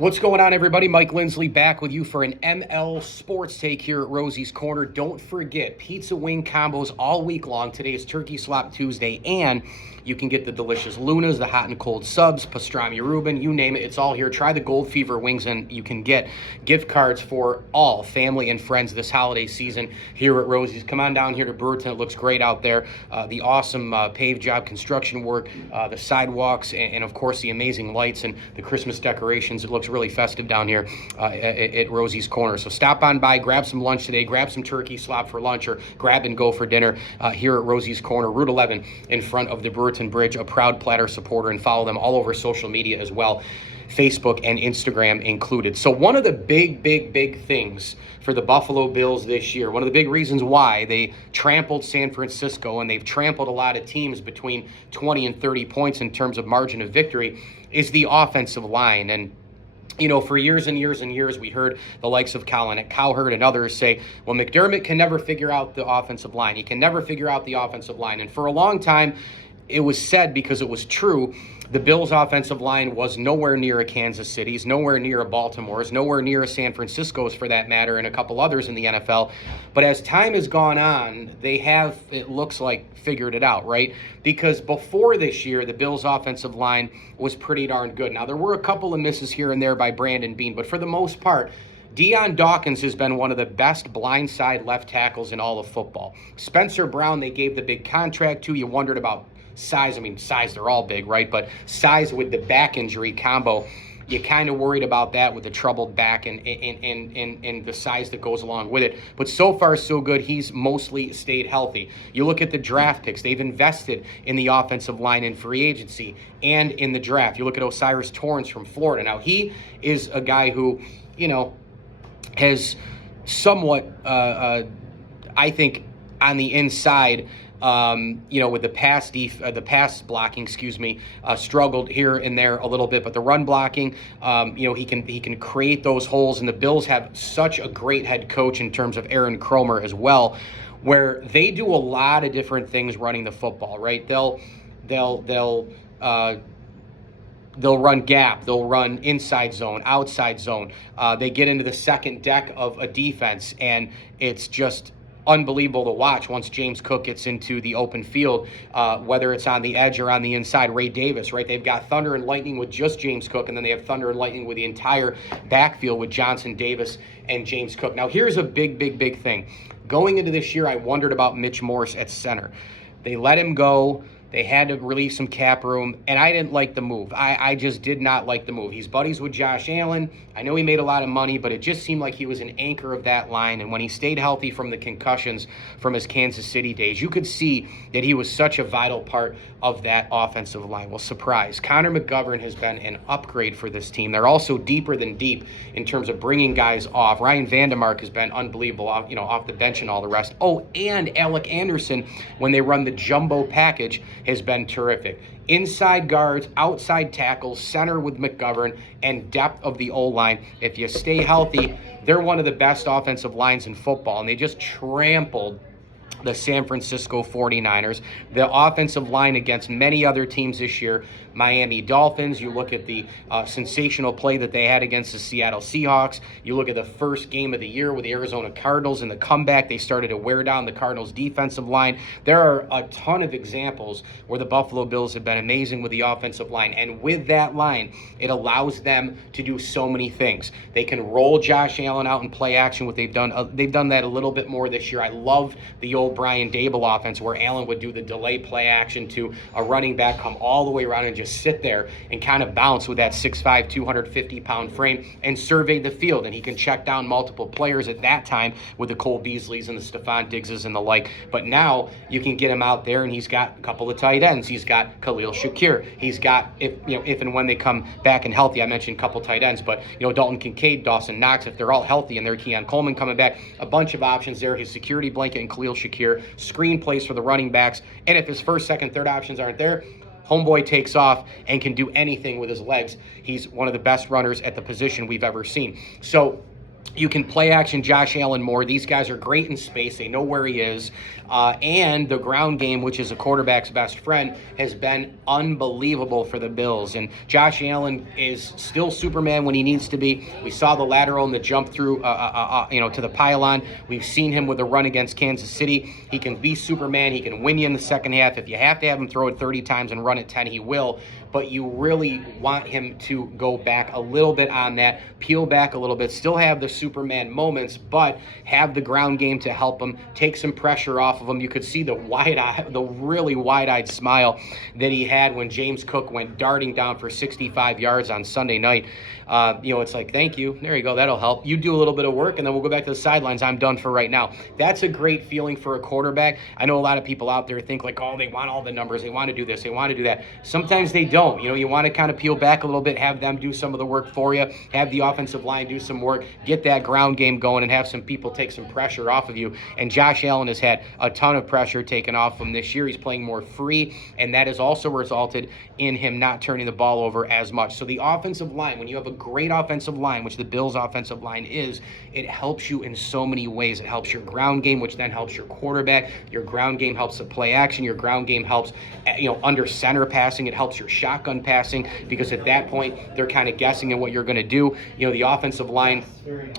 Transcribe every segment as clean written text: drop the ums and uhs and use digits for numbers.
What's going on, everybody? Mike Lindsley back with you for an ML Sports Take here at Rosie's Corner. Don't forget, pizza wing combos all week long. Today is Turkey Slop Tuesday, and you can get the delicious Lunas, the hot and cold subs, pastrami Reuben, you name it. It's all here. Try the Gold Fever wings, and you can get gift cards for all family and friends this holiday season here at Rosie's. Come on down here to Brewerton. It looks great out there. The awesome paved job construction work, the sidewalks, and of course the amazing lights and the Christmas decorations. It looks really festive down here at Rosie's Corner. So stop on by, grab some lunch today, grab some turkey slop for lunch, or grab and go for dinner here at Rosie's Corner, Route 11 in front of the Brewerton Bridge, a proud Platter supporter, and follow them all over social media as well, Facebook and Instagram included. So one of the big things for the Buffalo Bills this year, one of the big reasons why they trampled San Francisco, and they've trampled a lot of teams between 20 and 30 points in terms of margin of victory, is the offensive line. And you know, for years and years and years, we heard the likes of Colin Cowherd and others say, well, McDermott can never figure out the offensive line. He can never figure out the offensive line. And for a long time, it was said, because it was true, the Bills' offensive line was nowhere near a Kansas City's, nowhere near a Baltimore's, nowhere near a San Francisco's for that matter, and a couple others in the NFL. But as time has gone on, they have, it looks like, figured it out, right? Because before this year, the Bills' offensive line was pretty darn good. Now, there were a couple of misses here and there by Brandon Beane, but for the most part, Dion Dawkins has been one of the best blindside left tackles in all of football. Spencer Brown, they gave the big contract to. You wondered about size. I mean, size, they're all big, right? But size with the back injury combo, you kind of worried about that with the troubled back and the size that goes along with it. But so far, so good. He's mostly stayed healthy. You look at the draft picks. They've invested in the offensive line in free agency and in the draft. You look at Osiris Torrance from Florida. Now, he is a guy who, you know, has somewhat, I think, on the inside, you know, with the pass blocking, struggled here and there a little bit, but the run blocking, you know, he can create those holes. And the Bills have such a great head coach in terms of Aaron Kromer as well, where they do a lot of different things running the football, right? They'll run gap, they'll run inside zone, outside zone. They get into the second deck of a defense, and it's just unbelievable to watch once James Cook gets into the open field, whether it's on the edge or on the inside. Ray Davis, right? They've got thunder and lightning with just James Cook, and then they have thunder and lightning with the entire backfield with Johnson, Davis, and James Cook. Now, here's a big thing. Going into this year, I wondered about Mitch Morse at center. They let him go. They had to release some cap room, and I didn't like the move. I just did not like the move. He's buddies with Josh Allen. I know he made a lot of money, but it just seemed like he was an anchor of that line. And when he stayed healthy from the concussions from his Kansas City days, you could see that he was such a vital part of that offensive line. Well, surprise, Connor McGovern has been an upgrade for this team. They're also deeper than deep in terms of bringing guys off. Ryan Vandermark has been unbelievable, off the bench and all the rest. Oh, and Alec Anderson, when they run the jumbo package, has been terrific. Inside guards, outside tackles, center with McGovern, and depth of the O-line. If you stay healthy, they're one of the best offensive lines in football, and they just trampled the San Francisco 49ers. The offensive line against many other teams this year, Miami Dolphins, you look at the sensational play that they had against the Seattle Seahawks. You look at the first game of the year with the Arizona Cardinals and the comeback. They started to wear down the Cardinals' defensive line. There are a ton of examples where the Buffalo Bills have been amazing with the offensive line. And with that line, it allows them to do so many things. They can roll Josh Allen out and play action, what they've done. They've done that a little bit more this year. I love the old Brian Dable offense where Allen would do the delay play action to a running back, come all the way around and just sit there and kind of bounce with that 6'5", 250-pound frame and survey the field. And he can check down multiple players at that time with the Cole Beasleys and the Stephon Diggses and the like. But now you can get him out there, and he's got a couple of tight ends. He's got Khalil Shakir. He's got, if and when they come back and healthy, I mentioned a couple tight ends, but Dalton Kincaid, Dawson Knox, if they're all healthy, and they're Keon Coleman coming back, a bunch of options there. His security blanket and Khalil Shakir, screen plays for the running backs, and if his first, second, third options aren't there, homeboy takes off and can do anything with his legs. He's one of the best runners at the position we've ever seen. So You can play action Josh Allen more. These guys are great in space. They know where he is. And the ground game, which is a quarterback's best friend, has been unbelievable for the Bills. And Josh Allen is still Superman when he needs to be. We saw the lateral and the jump through, to the pylon. We've seen him with a run against Kansas City. He can be Superman. He can win you in the second half. If you have to have him throw it 30 times and run it 10, he will. But you really want him to go back a little bit on that, peel back a little bit, still have the Superman moments, but have the ground game to help him, take some pressure off of him. You could see the really wide-eyed smile that he had when James Cook went darting down for 65 yards on Sunday night. It's like, thank you. There you go. That'll help. You do a little bit of work, and then we'll go back to the sidelines. I'm done for right now. That's a great feeling for a quarterback. I know a lot of people out there think like, oh, they want all the numbers. They want to do this. They want to do that. Sometimes they don't. You want to kind of peel back a little bit, have them do some of the work for you, have the offensive line do some work, get that ground game going, and have some people take some pressure off of you. And Josh Allen has had a ton of pressure taken off him this year. He's playing more free, and that has also resulted in him not turning the ball over as much. So the offensive line, when you have a great offensive line, which the Bills' offensive line is, it helps you in so many ways. It helps your ground game, which then helps your quarterback. Your ground game helps the play action. Your ground game helps, under center passing. It helps your shotgun passing, because at that point, they're kind of guessing at what you're going to do. The offensive line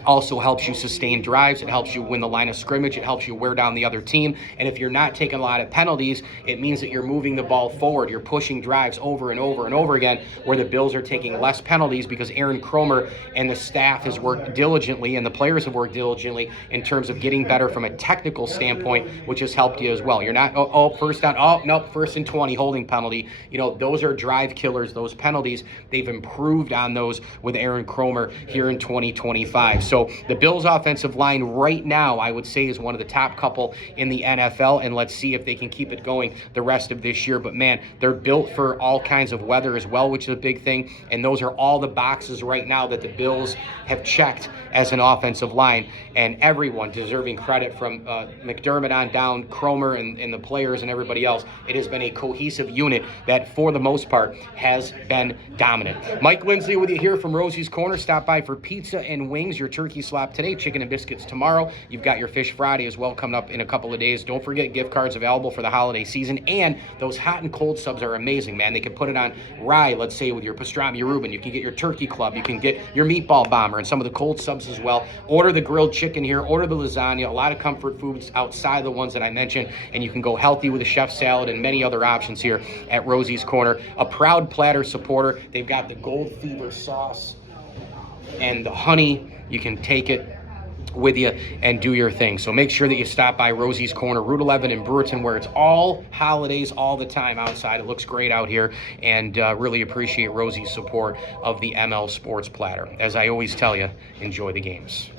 also helps you sustain drives. It helps you win the line of scrimmage. It helps you wear down the other team. And if you're not taking a lot of penalties, it means that you're moving the ball forward. You're pushing drives over and over and over again, where the Bills are taking less penalties because Aaron Kromer and the staff has worked diligently, and the players have worked diligently in terms of getting better from a technical standpoint, which has helped you as well. You're not, first down, nope, 1st and 20 holding penalty. Those are drive killers, those penalties. They've improved on those with Aaron Kromer here in 2025. So the Bills offensive line right now, I would say, is one of the top couple in the NFL, and let's see if they can keep it going the rest of this year. But man, they're built for all kinds of weather as well, which is a big thing. And those are all the boxes right now that the Bills have checked as an offensive line, and everyone deserving credit from McDermott on down, Kromer and the players and everybody else. It has been a cohesive unit that, for the most part, has been dominant. Mike Lindsley with you here from Rosie's Corner. Stop by for pizza and wings, your turkey slop today, chicken and biscuits tomorrow. You've got your Fish Friday as well coming up in a couple of days. Don't forget, gift cards available for the holiday season, and those hot and cold subs are amazing, man. They can put it on rye, let's say, with your pastrami Reuben. You can get your turkey club. You can get your meatball bomber and some of the cold subs as well. Order the grilled chicken here. Order the lasagna. A lot of comfort foods outside the ones that I mentioned, and you can go healthy with a chef salad and many other options here at Rosie's Corner. A proud Platter supporter. They've got the Gold Fever sauce and the honey. You can take it with you and do your thing. So make sure that you stop by Rosie's Corner, Route 11 in Brewerton, where it's all holidays all the time outside. It looks great out here, and really appreciate Rosie's support of the ML Sports Platter. As I always tell you, enjoy the games.